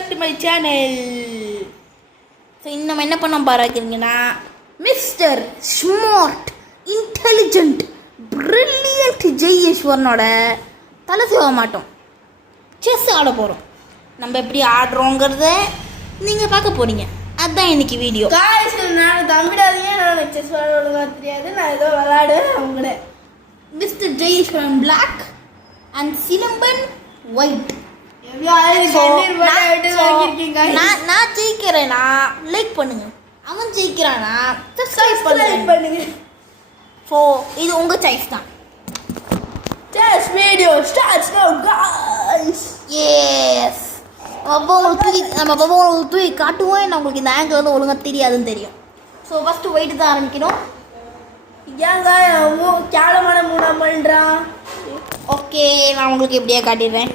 Back to my channel. So இன்னும் என்ன பண்ண பாராக்கிறீங்கன்னா, மிஸ்டர் ஸ்மார்ட் இன்டெலிஜென்ட் பிரில்லியன்ட் ஜெய்யேஸ்வரனோட தலை சிவ மாட்டோம் செஸ் ஆட போகிறோம். நம்ம எப்படி ஆடுறோங்கிறத நீங்கள் பார்க்க போகிறீங்க. அதுதான் இன்னைக்கு வீடியோ. நான் தம்பிடாதீங்க, நான் செஸ் விளாட தெரியாது, நான் ஏதோ விளாடுவேன். அவங்க mister Jayeswaran black and Silamban white. நான் ஜெயிக்கிறேன்னா லைக் பண்ணுங்க, அவன் ஜெயிக்கிறானா சப்ஸ்கிரைப் பண்ணுங்க. ஸோ இது உங்கள் சாய்ஸ் தான். Test video starts now, guys. Yes. அப்போ உங்களுக்கு தூக்கி காட்டுவோம். நான் உங்களுக்கு இந்த ஆங்கிள் வந்து ஒழுங்காக தெரியாதுன்னு தெரியும். ஸோ ஃபஸ்ட்டு ஒயிட் தான் ஆரம்பிக்கணும். ஏங்க கேவலமான மூணாம் பண்ணுறான். ஓகே, நான் உங்களுக்கு எப்படியே காட்டிடுறேன்.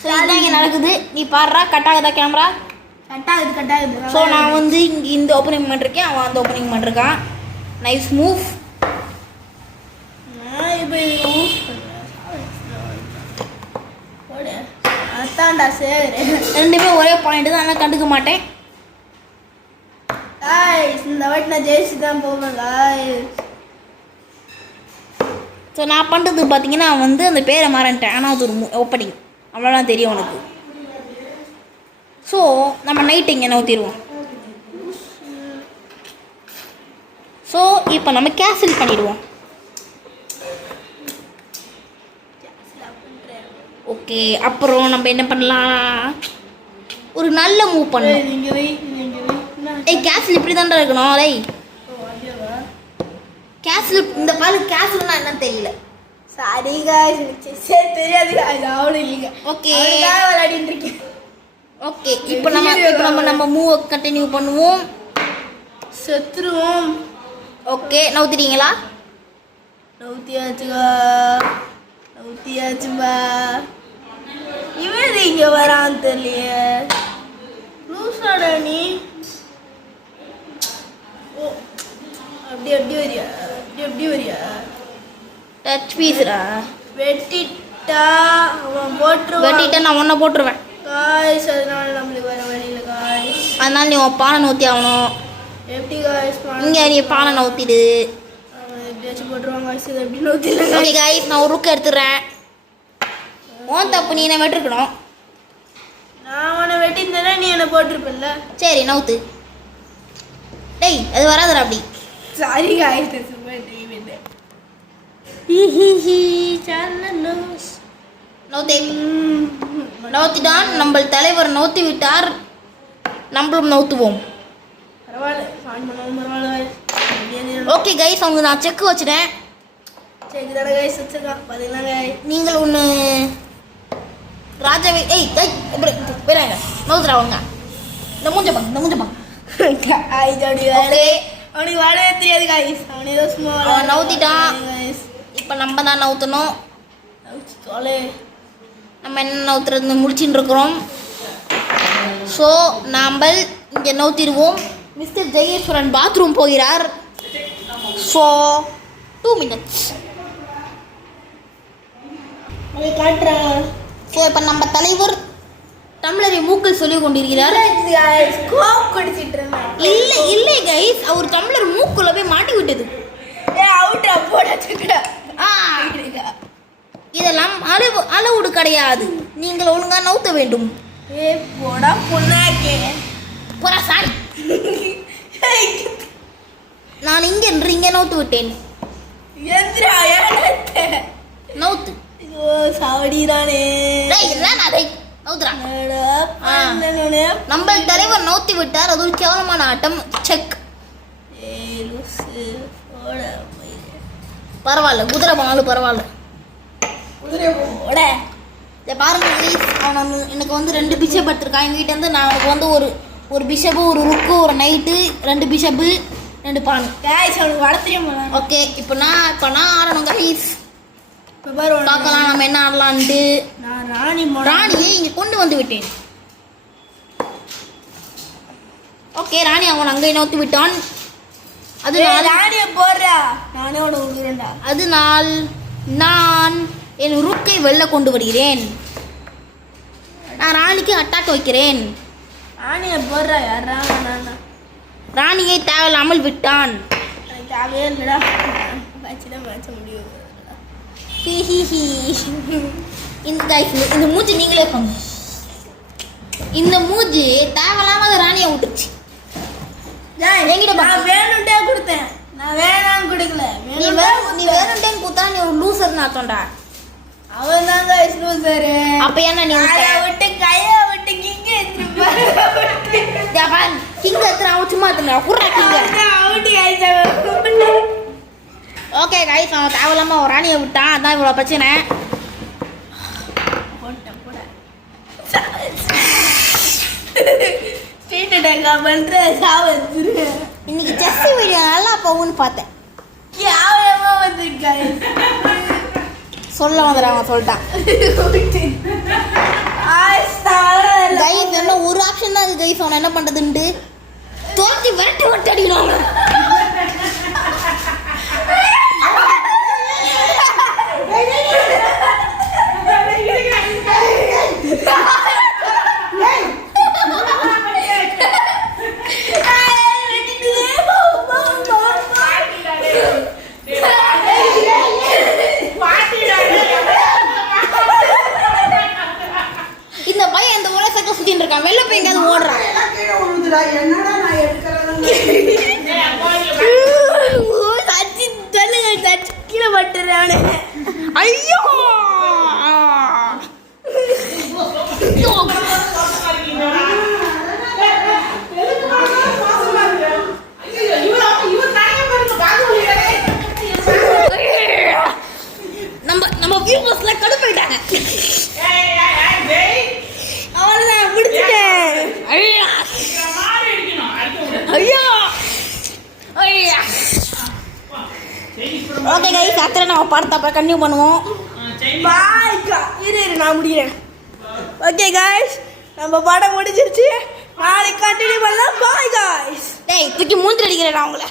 ஸோ இதுதான் இங்கே நடக்குது. நீ பாடுறா, கட்டாகுதா கேமரா? கட்டாகுது. ஸோ நான் வந்து இங்கே இந்த ஓப்பனிங் பண்ணிருக்கேன், அவன் அந்த ஓப்பனிங் பண்ணிருக்கான். Nice move. இப்போ யூஸ் அதான்டா சரி. ரெண்டுமே ஒரே பாயிண்ட் தான், ஆனால் கண்டுக்க மாட்டேன். இந்த வாட்டி நான் ஜெயிச்சு தான் போவேன். ஸோ நான் பண்ணுறது பார்த்தீங்கன்னா வந்து அந்த பேரை மாறன்ட்டேன், ஆனால் அது ஒரு ஓப்பனிங் அவ்வளோதான் தெரியும் உனக்கு. ஸோ நம்ம நைட் இங்கே நவுத்திடுவோம். ஸோ இப்போ நம்ம கேன்சல் பண்ணிடுவோம். ஓகே, அப்புறம் நம்ம என்ன பண்ணலாம், ஒரு நல்ல மூவ் பண்ணலாம். ஏய் கேஸ்ல் இப்படி தான்டா இருக்கணும். அதை கேஸ்ல் இந்த பால் கேஸ்ல்னா என்னன்னு தெரியல. சாரி गाइस, சரி தெரியாது गाइस, அவளே இல்லைங்க. ஓகே, நான் விளையாடிட்டு இருக்கேன். ஓகே, இப்போ நம்ம மூவ் கண்டினியூ பண்ணுவோம். செத்துருவோம். ஓகே, நவுத்துறீங்களா? நவுத்தியாச்சுமா. இவன் இங்க வரான்னு தெரியலையே. லூசாடா நீ. ஓ அப்படி வரியா? டச் பீஸ்ரா. வெட்டிட்டா அவன் போட்டுருவான். வெட்டிட்டா நான் ஒன்றை போட்டுருவேன். காய்ஸ் அதனால நம்மளுக்கு வர வழியில் காய்ஸ். அதனால நீ உன் பானை நவுத்தி ஆகணும். எப்படி காய்ஸ் இங்கே நீ பானை நவுத்திடு. அவன் எப்படியாச்சும் போட்டுருவான் காய்ஸ். இது எப்படி நவுத்திடுறேன். ஓகே காய்ஸ், நான் ஒரு ருக்க எடுத்துடுறேன். உன் தப்பு, நீ என்ன வெட்டிருக்கணும். நான் உன்னை வெட்டியிருந்தேன்னா நீ என்னை போட்டிருப்பல்ல. சரி நவுத்து. டேய் அது வராதுடா அப்படி. சாரி காய்ஸ், சும்மா டிவி நவுத்திட்டான். நம்ம தலைவர் நவுத்தி விட்டார், நம்மளும் நவுத்துவோம். ஓகே கைஸ், அவங்க நான் செக் வச்சுட்டேன். நீங்கள் ஒன்று ராஜாவை போயிடாங்க நவுத்துறா. அவங்க இந்த மூஞ்ச பாங்க. அவனுக்கு வாழவே தெரியாது காய்ஸ். அவன் ஏதோ சும்மா அவன் நவுத்திட்டான். இப்போ நம்ம தான் நவுத்தணும். நம்ம என்ன நவுத்துறது முடிச்சுட்டு இருக்கிறோம். ஸோ நாம் இங்கே நவுத்திடுவோம். மிஸ்டர் ஜெய்யேஸ்வரன் பாத்ரூம் போகிறார். So 2 minutes. ஸோ இப்போ நம்ம தலைவர் டம்ளரை மூக்கில் சொல்லிக் கொண்டிருக்கிறார். இல்லை கைஸ், அவர் டம்ளர் மூக்குள்ள போய் மாட்டி விட்டது. இதெல்லாம் அளவுடு கிடையாது. நீங்கள் ஒழுங்கா நவுத்த வேண்டும். போடா சாரி. நான் இங்கே நவுத்து விட்டேன். நவுத்து. சாவடிதானே நம்ம தலைவர் நவுத்தி விட்டார். அது ஒரு கேவலமான ஆட்டம். செக். பரவாயில்ல, குதிரை போனாலும் பரவாயில்ல. பாருங்க அவன் எனக்கு வந்து 2 பிஷப் எடுத்திருக்கான். எங்கள் வீட்டை வந்து நான் அவனுக்கு வந்து ஒரு பிஷப்பு, ஒரு ருக்கு, ஒரு நைட்டு, 2 பிஷப்பு, 2 பானு. அவனுக்கு வளர்த்தியும். ஓகே, இப்போ நான் ஆடணும் கைஸ். பார்க்கலாம் நம்ம என்ன ஆடலான்ட்டு. ராணியை இங்கே கொண்டு வந்து விட்டேன். ஓகே, ராணி அவன் அங்கே நோத்து விட்டான். அதனால் நான் என் ருக்கை வெளில கொண்டு வருகிறேன். நான் ராணிக்கு அட்டாக் வைக்கிறேன். ராணியை போடுறா யாரா வேணாண்ணா. ராணியை தேவையில்லாமல் விட்டான். தேவையே இல்லைடா. வச்சுதான் வச்ச முடியும். இந்த மூஞ்சி நீங்களே பாருங்க. இந்த மூஞ்சி தேவையில்லாம ராணியை விட்டுச்சு. என்கிட்ட நான் வேணும்ட்டே கொடுத்தேன். நான் வேணான்னு கொடுக்கல. நீ வேணும்ட்டே கொடுத்தா நீ ஒரு லூசர்னு அர்த்தம்டா. அவன் தான் guys loser. அப்ப என்ன நீ கையை விட்டு கிங்க எடுத்துருப்பாரு. கிங்க எத்தனை அவன் சும்மா எத்தனை குர்ரா கிங்க. ஓகே கைஸ், அவன் தேவையில்லாம ஒரு ராணியை விட்டான். அதான் இவ்வளோ பிரச்சனை. இன்னைக்கு செஸ் வீடியோ நல்லா போகும்னு பார்த்தேன். சொல்ல வந்துடுறான் சொல்லிட்டான். கைஸ் என்ன ஒரு ஆப்ஷன் தான் அது கைஸ். அவனை என்ன பண்றதுன்ட்டு தோட்டி விரட்டி விட்டு அடிக்கிறாங்க. இந்த பையன் இந்த ஒரே சைக்கிள் சுத்திட்டு இருக்கான். வெளில போய் எங்கேயாவது ஓடுறான். கீழே பட்டுறானே. ஐயோ நம்ம வியூவர்ஸ்ல கடுப்பாயிட்டாங்க. அவன்தான் முடிச்சிட்டேன். ஐயா ஐயா ஐயா. ஓகே கைஸ், அக்கறை நம்ம படத்தை அப்புறம் கண்டினியூ பண்ணுவோம். பாய்க்கா இரு நான் முடிக்கிறேன். ஓகே காய்ஸ், நம்ம படம் முடிஞ்சிருச்சு. நாளைக்கு கண்டினியூ பண்ணலாம். Bye guys. டேய் தூக்கி மூஞ்சி அடிக்கிறேன் நான் உங்களை.